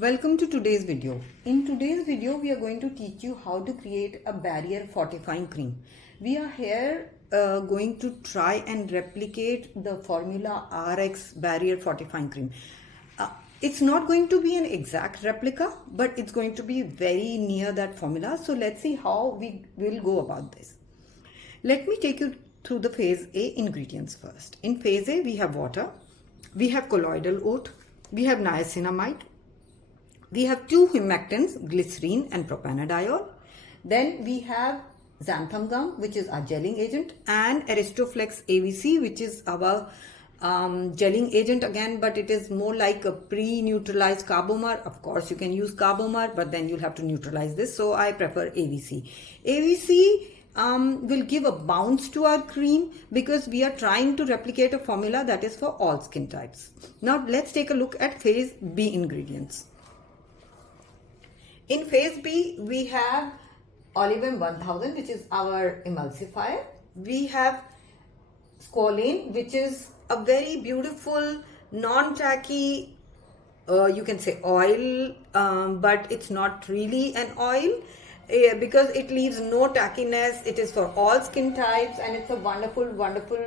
Welcome to today's video. In today's video, we are going to teach you how to create a barrier fortifying cream. We are here going to try and replicate the formula RX barrier fortifying cream. It's not going to be an exact replica, but it's going to be very near that formula. So let's see how we will go about this. Let me take you through the phase A ingredients first. In phase A, we have water, we have colloidal oat, we have niacinamide, we have two humectants, glycerine and propanediol. Then we have xanthan gum, which is our gelling agent, and Aristoflex AVC, which is our gelling agent again, but it is more like a pre-neutralized carbomer. Of course, you can use carbomer, but then you'll have to neutralize this. So I prefer AVC. AVC will give a bounce to our cream because we are trying to replicate a formula that is for all skin types. Now let's take a look at phase B ingredients. In phase B, we have Olivem 1000, which is our emulsifier. We have squalane, which is a very beautiful, non-tacky, you can say oil, but it's not really an oil because it leaves no tackiness. It is for all skin types and it's a wonderful, wonderful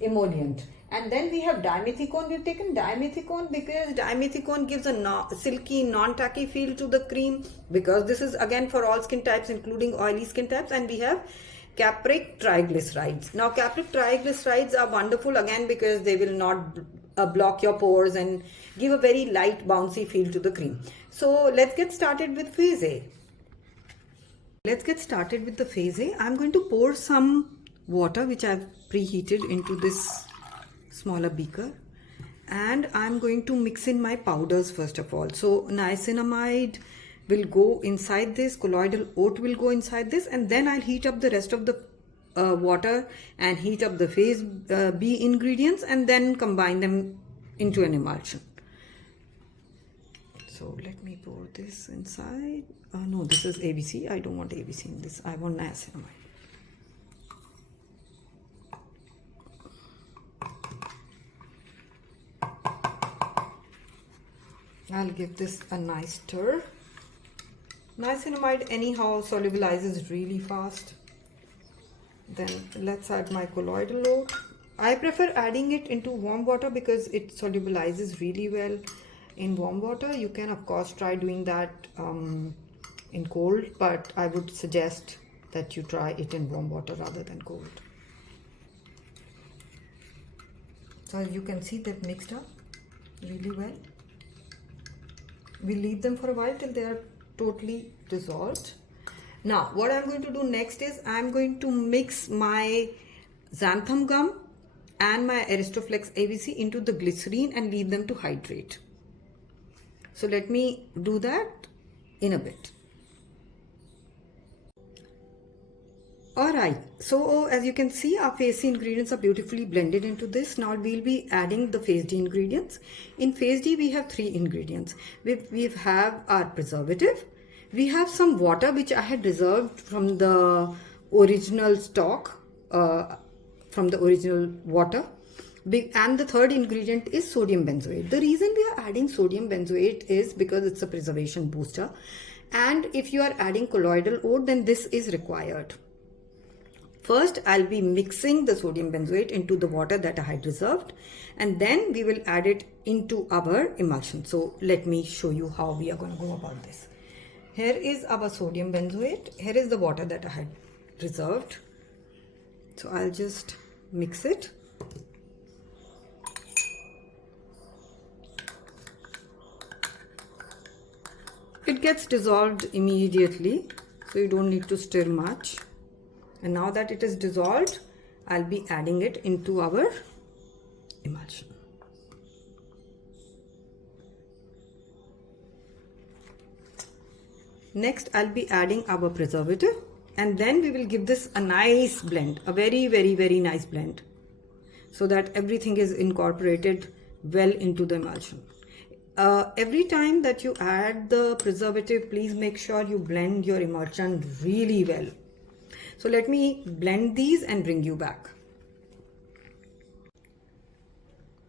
emollient. And then we have dimethicone. We've taken dimethicone because dimethicone gives a silky, non-tacky feel to the cream, because this is again for all skin types, including oily skin types. And we have capric triglycerides. Now capric triglycerides are wonderful again because they will not block your pores and give a very light, bouncy feel to the cream. So let's get started with phase A. Let's get started with the phase A. I'm going to pour some water which I've preheated into this smaller beaker, and I'm going to mix in my powders first of all. So niacinamide will go inside this, colloidal oat will go inside this, and then I'll heat up the rest of the water and heat up the phase B ingredients and then combine them into an emulsion. So let me pour this inside. No, this is ABC. I don't want ABC in this. I want niacinamide. I'll give this a nice stir. Niacinamide anyhow solubilizes really fast. Then let's add my colloidal oat. I prefer adding it into warm water because it solubilizes really well in warm water. You can of course try doing that in cold, but I would suggest that you try it in warm water rather than cold. So as you can see, they've mixed up really well. We'll leave them for a while till they are totally dissolved. Now what I'm going to do next is I'm going to mix my xanthan gum and my Aristoflex AVC into the glycerine and leave them to hydrate. So let me do that in a bit. Alright, so as you can see, our phase C ingredients are beautifully blended into this. Now we'll be adding the phase D ingredients. In phase D, we have three ingredients. We have our preservative. We have some water which I had reserved from the original stock, from the original water. And the third ingredient is sodium benzoate. The reason we are adding sodium benzoate is because it's a preservation booster. And if you are adding colloidal oat, then this is required. First, I'll be mixing the sodium benzoate into the water that I had reserved, and then we will add it into our emulsion. So let me show you how we are going to go about this. Here is our sodium benzoate. Here is the water that I had reserved. So I'll just mix it. It gets dissolved immediately, so you don't need to stir much. And now that it is dissolved, I'll be adding it into our emulsion. Next, I'll be adding our preservative, and then we will give this a nice blend, a very, very, very nice blend, so that everything is incorporated well into the emulsion. Every time that you add the preservative, please make sure you blend your emulsion really well. So let me blend these and bring you back.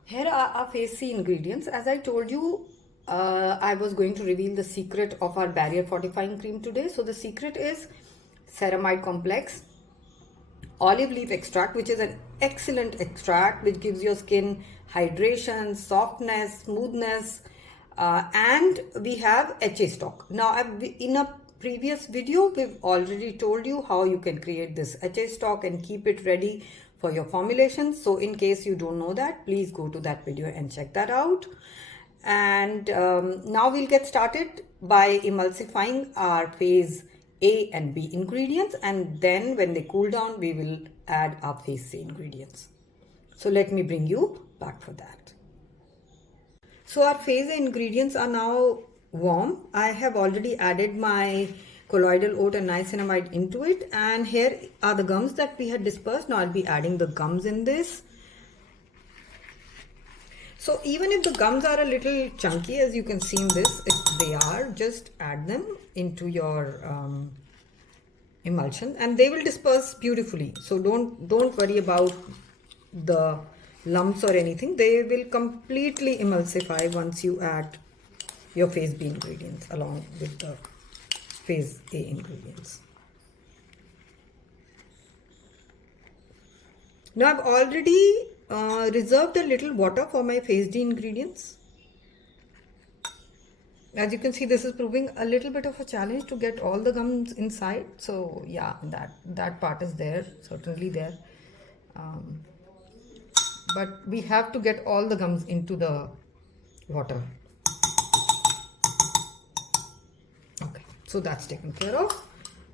Here are our phase C ingredients. As I told you, I was going to reveal the secret of our barrier fortifying cream today. So the secret is ceramide complex, olive leaf extract, which is an excellent extract which gives your skin hydration, softness, smoothness, and we have HA stock. Now, in a previous video, we've already told you how you can create this HA stock and keep it ready for your formulations. So in case you don't know that, please go to that video and check that out. And now we'll get started by emulsifying our phase A and B ingredients, and then when they cool down, we will add our phase C ingredients. So let me bring you back for that. So our phase A ingredients are now warm. I have already added my colloidal oat and niacinamide into it, and here are the gums that we had dispersed. Now I'll be adding the gums in this. So even if the gums are a little chunky, as you can see in this, if they are, just add them into your emulsion and they will disperse beautifully. So don't worry about the lumps or anything. They will completely emulsify once you add your phase B ingredients along with the phase A ingredients. Now I've already reserved a little water for my phase D ingredients. As you can see, this is proving a little bit of a challenge to get all the gums inside. So yeah, that part is there, certainly there. But we have to get all the gums into the water. Okay, so that's taken care of.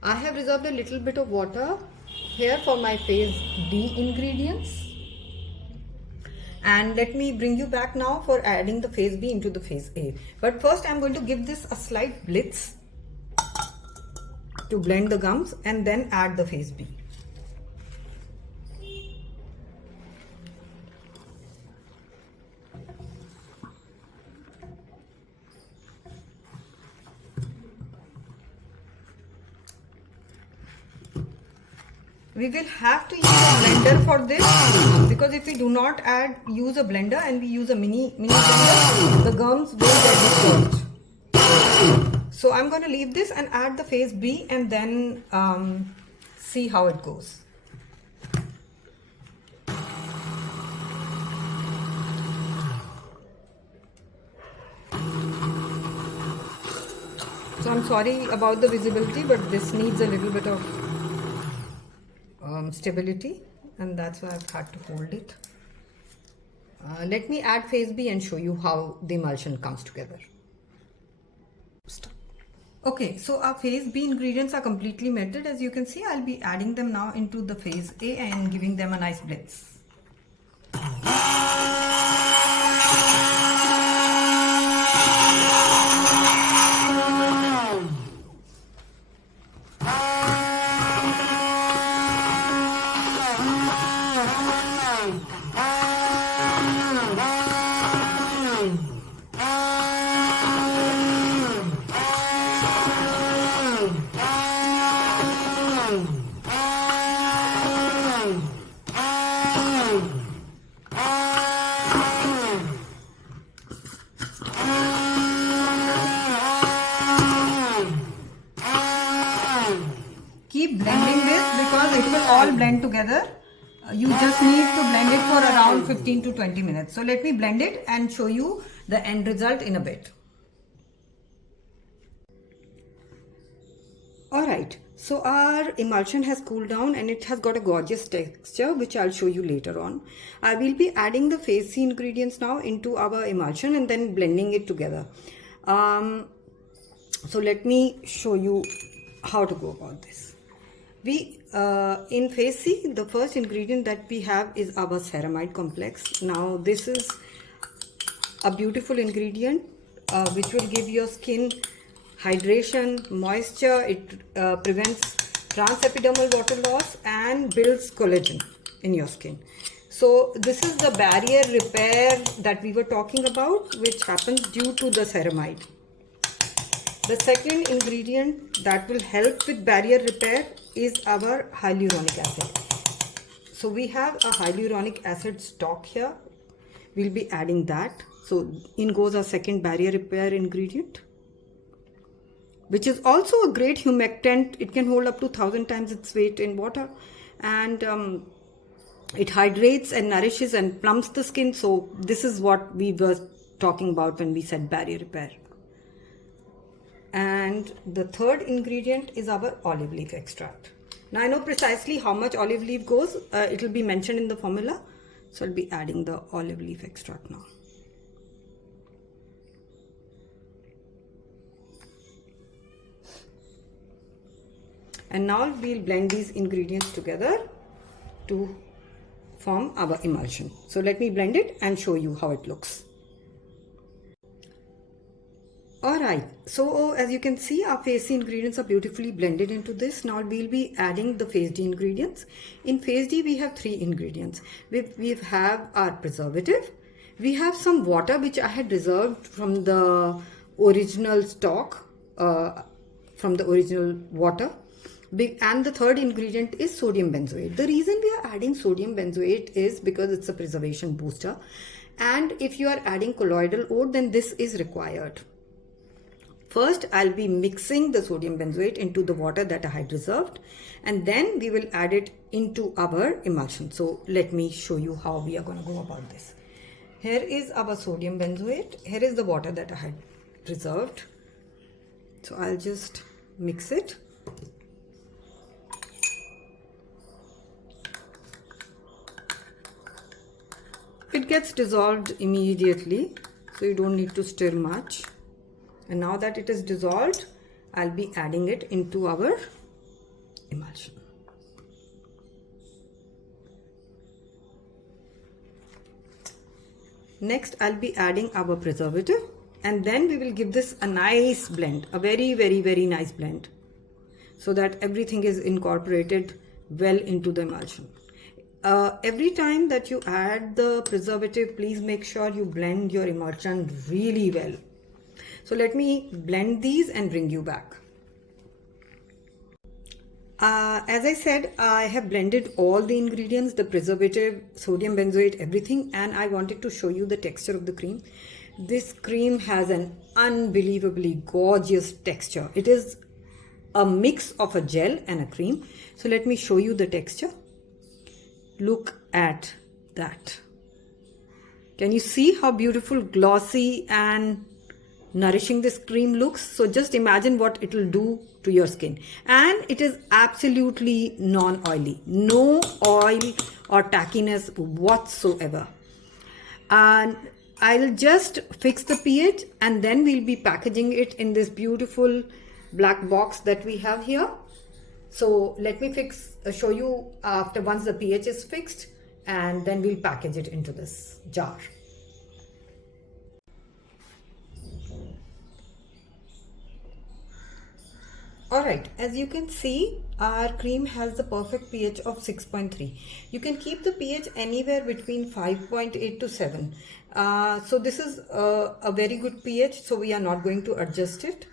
I have reserved a little bit of water here for my phase D ingredients. And let me bring you back now for adding the phase B into the phase A. But first I'm going to give this a slight blitz to blend the gums and then add the phase B. We will have to use a blender for this, because if we do not use a blender and we use a mini blender, the gums will get dispersed. So I'm going to leave this and add the phase B and then see how it goes. So I'm sorry about the visibility, but this needs a little bit of stability, and that's why I've had to hold it. Let me add phase B and show you how the emulsion comes together. Okay, so our phase B ingredients are completely melted. As you can see, I'll be adding them now into the phase A and giving them a nice blitz. Keep blending this because it will all blend together. You just need to blend it for around 15 to 20 minutes. So let me blend it and show you the end result in a bit. Alright, so our emulsion has cooled down and it has got a gorgeous texture, which I'll show you later on. I will be adding the phase C ingredients now into our emulsion and then blending it together. So let me show you how to go about this. In phase C, the first ingredient that we have is our ceramide complex. Now this is a beautiful ingredient which will give your skin hydration, moisture. It prevents transepidermal water loss and builds collagen in your skin. So this is the barrier repair that we were talking about, which happens due to the ceramide. The second ingredient that will help with barrier repair is our hyaluronic acid. So we have a hyaluronic acid stock here. We'll be adding that. So in goes our second barrier repair ingredient, which is also a great humectant. It can hold up to 1,000 times its weight in water, and it hydrates and nourishes and plumps the skin. So this is what we were talking about when we said barrier repair. And the third ingredient is our olive leaf extract. Now I know precisely how much olive leaf goes. It will be mentioned in the formula. So I'll be adding the olive leaf extract now. And now we'll blend these ingredients together to form our emulsion. So let me blend it and show you how it looks. Alright, so as you can see, our phase C ingredients are beautifully blended into this. Now we'll be adding the phase D ingredients. In phase D, we have 3 ingredients. We have our preservative. We have some water which I had reserved from the original stock, from the original water. And the third ingredient is sodium benzoate. The reason we are adding sodium benzoate is because it's a preservation booster. And if you are adding colloidal ode, then this is required. First, I'll be mixing the sodium benzoate into the water that I had reserved, and then we will add it into our emulsion. So let me show you how we are going to go about this. Here is our sodium benzoate. Here is the water that I had reserved. So I'll just mix it. It gets dissolved immediately, so you don't need to stir much. And now that it is dissolved, I'll be adding it into our emulsion. Next, I'll be adding our preservative, and then we will give this a nice blend, a very, very, very nice blend, so that everything is incorporated well into the emulsion. Every time that you add the preservative, please make sure you blend your emulsion really well. So let me blend these and bring you back. As I said, I have blended all the ingredients, the preservative, sodium benzoate, everything, and I wanted to show you the texture of the cream. This cream has an unbelievably gorgeous texture. It is a mix of a gel and a cream. So let me show you the texture. Look at that. Can you see how beautiful, glossy and nourishing this cream looks? So just imagine what it will do to your skin. And it is absolutely non-oily. No oil or tackiness whatsoever. And I'll just fix the pH, and then we'll be packaging it in this beautiful black box that we have here. So let me show you after once the pH is fixed, and then we'll package it into this jar. Alright, as you can see, our cream has the perfect pH of 6.3. You can keep the pH anywhere between 5.8 to 7. So this is a very good pH, so we are not going to adjust it.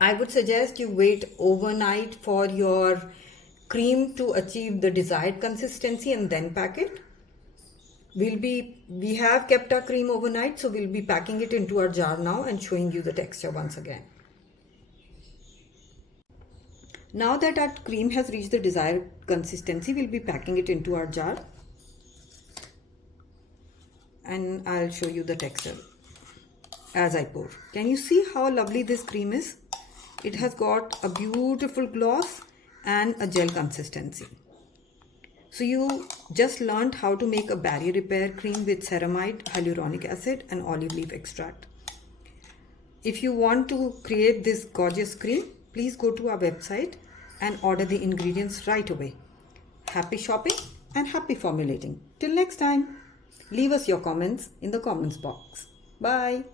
I would suggest you wait overnight for your cream to achieve the desired consistency and then pack it. We have kept our cream overnight, so we'll be packing it into our jar now and showing you the texture once again. Now that our cream has reached the desired consistency, we'll be packing it into our jar. And I'll show you the texture as I pour. Can you see how lovely this cream is? It has got a beautiful gloss and a gel consistency. So you just learned how to make a barrier repair cream with ceramide, hyaluronic acid and olive leaf extract. If you want to create this gorgeous cream, please go to our website and order the ingredients right away. Happy shopping and happy formulating. Till next time, leave us your comments in the comments box. Bye.